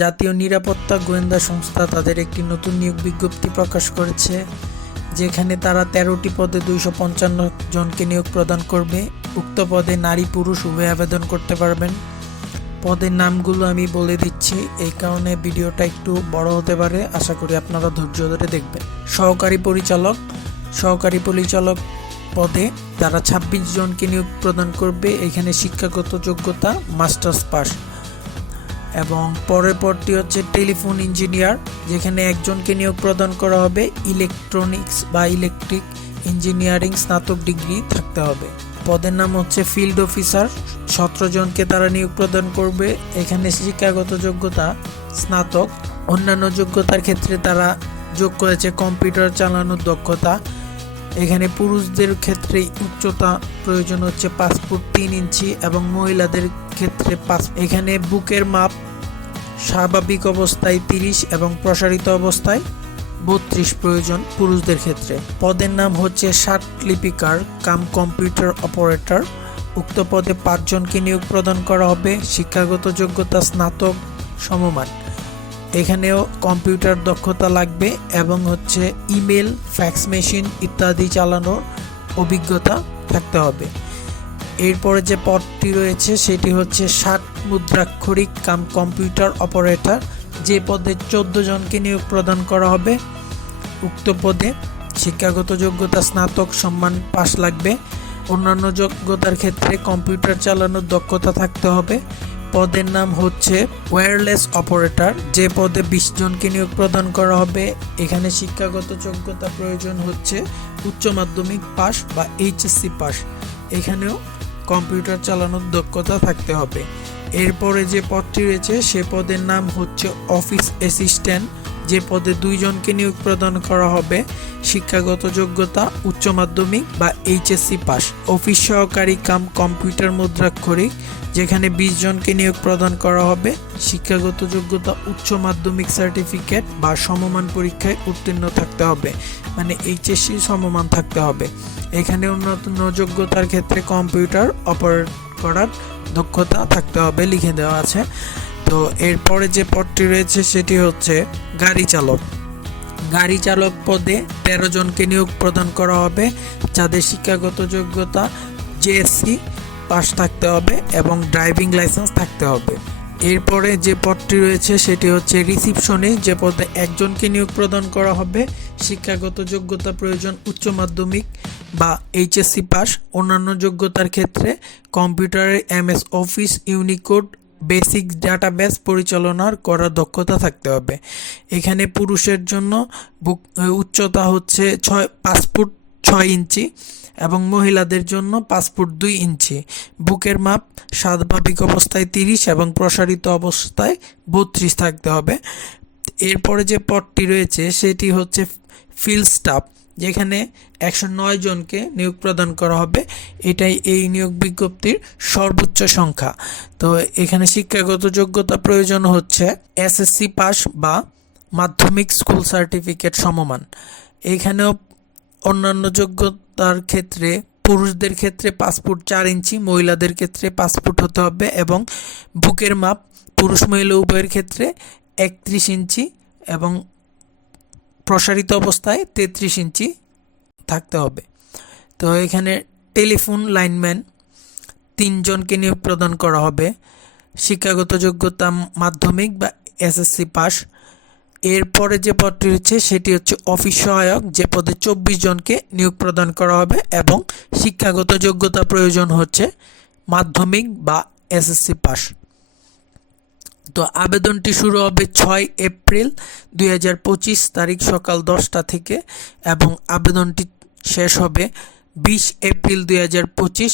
জাতীয় নিরাপত্তা গোয়েন্দা সংস্থা তাদের একটি নতুন নিয়োগ বিজ্ঞপ্তি প্রকাশ করেছে, যেখানে তারা তেরোটি পদে দুইশো পঞ্চান্ন জনকে নিয়োগ প্রদান করবে। উক্ত পদে নারী, পুরুষ, উভয় আবেদন করতে পারবেন। পদের নামগুলো আমি বলে দিচ্ছি, এই কারণে ভিডিওটা একটু বড় হতে পারে। আশা করি আপনারা ধৈর্য ধরে দেখবেন। সহকারী পরিচালক সহকারী পরিচালক পদে তারা ছাব্বিশ জনকে নিয়োগ প্রদান করবে। এখানে শিক্ষাগত যোগ্যতা, মাস্টার্স পাস। এবং পরের পরটি হচ্ছে টেলিফোন ইঞ্জিনিয়ার, যেখানে একজনকে নিয়োগ প্রদান করা হবে। ইলেকট্রনিক্স বা ইলেকট্রিক ইঞ্জিনিয়ারিং স্নাতক ডিগ্রি থাকতে হবে। পদের নাম হচ্ছে ফিল্ড অফিসার। সতেরো জনকে তারা নিয়োগ প্রদান করবে। এখানে শিক্ষাগত যোগ্যতা স্নাতক। অন্যান্য যোগ্যতার ক্ষেত্রে তারা যোগ করেছে কম্পিউটার চালানোর দক্ষতা। এখানে পুরুষদের ক্ষেত্রে উচ্চতা প্রয়োজন হচ্ছে পাঁচ ফুট তিন ইঞ্চি এবং মহিলাদের ক্ষেত্রে পাঁচ এখানে বুকের মাপ স্বাভাবিক অবস্থায় তিরিশ এবং প্রসারিত অবস্থায় বত্রিশ প্রয়োজন পুরুষদের ক্ষেত্রে। পদের নাম হচ্ছে ষাট লিপিকার, কাম কম্পিউটার অপারেটর। উক্ত পদে পাঁচজনকে নিয়োগ প্রদান করা হবে। শিক্ষাগত যোগ্যতা স্নাতক সমমান। এখানেও কম্পিউটার দক্ষতা লাগবে এবং হচ্ছে ইমেল, ফ্যাক্স মেশিন ইত্যাদি চালানোর অভিজ্ঞতা থাকতে হবে। এরপরে যে পদটি রয়েছে সেটি হচ্ছে ষাট মুদ্রাক্ষরিক কাম কম্পিউটার অপারেটর। যে পদে চোদ্দ জনকে নিয়োগ প্রদান করা হবে, উক্ত পদে শিক্ষাগত যোগ্যতা, স্নাতক সম্মান পাশ লাগবে। অন্যান্য যোগ্যতার ক্ষেত্রে কম্পিউটার চালানোর দক্ষতা থাকতে হবে। পদের নাম হচ্ছে ওয়্যারলেস অপারেটর। যে পদে বিশ জনকে নিয়োগ প্রদান করা হবে, এখানে শিক্ষাগত যোগ্যতা প্রয়োজন হচ্ছে উচ্চ মাধ্যমিক পাস বা এইচএসসি পাস এখানেও কম্পিউটার চালানোর দক্ষতা থাকতে হবে। এরপরে যে পদটি রয়েছে, সে পদের নাম হচ্ছে অফিস অ্যাসিস্ট্যান্ট। যে পদে দুইজনকে নিয়োগ প্রদান করা হবে, শিক্ষাগত যোগ্যতা, উচ্চ মাধ্যমিক বা এইচএসসি পাস। অফিস সহকারী কাম কম্পিউটার মুদ্রাক্ষরিক, যেখানে বিশ জনকে নিয়োগ প্রদান করা হবে, শিক্ষাগত যোগ্যতা, উচ্চ মাধ্যমিক সার্টিফিকেট বা সমমান পরীক্ষায় উত্তীর্ণ থাকতে হবে। মানে এইচএসসি সমমান থাকতে হবে। এখানে উন্নত যোগ্যতার ক্ষেত্রে কম্পিউটার অপারেট করার দক্ষতা থাকতে হবে লিখে দেওয়া আছে। তো এরপরে যে পদটি রয়েছে সেটি হচ্ছে গাড়ি চালক। গাড়ি চালক পদে তেরো জনকে নিয়োগ প্রদান করা হবে, যাদের শিক্ষাগত যোগ্যতা জেএসসি পাস থাকতে হবে এবং ড্রাইভিং লাইসেন্স থাকতে হবে। এরপরে যে পদটি রয়েছে সেটি হচ্ছে রিসিপশনে, যে পদে একজনকে নিয়োগ প্রদান করা হবে, শিক্ষাগত যোগ্যতা প্রয়োজন উচ্চ মাধ্যমিক বা এইচএসসি পাস অন্যান্য যোগ্যতার ক্ষেত্রে কম্পিউটারে MS office, Unicode basic database পরিচালনার করার দক্ষতা থাকতে হবে। এখানে পুরুষের জন্য উচ্চতা হচ্ছে ছয়, পাঁচ ফুট ছয় ইঞ্চি এবং মহিলাদের জন্য পাঁচ ফুট দুই ইঞ্চি। বুকের মাপ স্বাভাবিক অবস্থায় তিরিশ এবং প্রসারিত অবস্থায় বত্রিশ থাকতে হবে। এরপরে যে পদটি রয়েছে সেটি হচ্ছে ফিল্ড স্টাফ। যেখানে একশো নয় জনকে নিয়োগ প্রদান করা হবে। এটাই এই নিয়োগ বিজ্ঞপ্তির সর্বোচ্চ সংখ্যা। তো এখানে শিক্ষাগত যোগ্যতা প্রয়োজন হচ্ছে এসএসসি পাস বা মাধ্যমিক স্কুল সার্টিফিকেট সমমান। এখানেও অন্যান্য যোগ্যতার ক্ষেত্রে পুরুষদের ক্ষেত্রে পাসপোর্ট চার ইঞ্চি, মহিলাদের ক্ষেত্রে পাসপোর্ট হতে হবে এবং বুকের মাপ পুরুষ মহিলা উভয়ের ক্ষেত্রে একত্রিশ ইঞ্চি এবং প্রসারিত অবস্থায় তেত্রিশ ইঞ্চি থাকতে হবে। তো এখানে টেলিফোন লাইনম্যান তিনজনকে নিয়োগ প্রদান করা হবে। শিক্ষাগত যোগ্যতা মাধ্যমিক বা এসএসসি পাস। এরপরে যে পদটি হচ্ছে সেটি হচ্ছে অফিস সহায়ক, যে পদে চব্বিশ জনকে নিয়োগ প্রদান করা হবে এবং শিক্ষাগত যোগ্যতা প্রয়োজন হচ্ছে মাধ্যমিক বা এসএসসি পাস। তো আবেদনটি শুরু হবে ছয় এপ্রিল দুই হাজার পঁচিশ তারিখ সকাল দশটা থেকে এবং আবেদনটি শেষ হবে বিশ এপ্রিল দুই হাজার পঁচিশ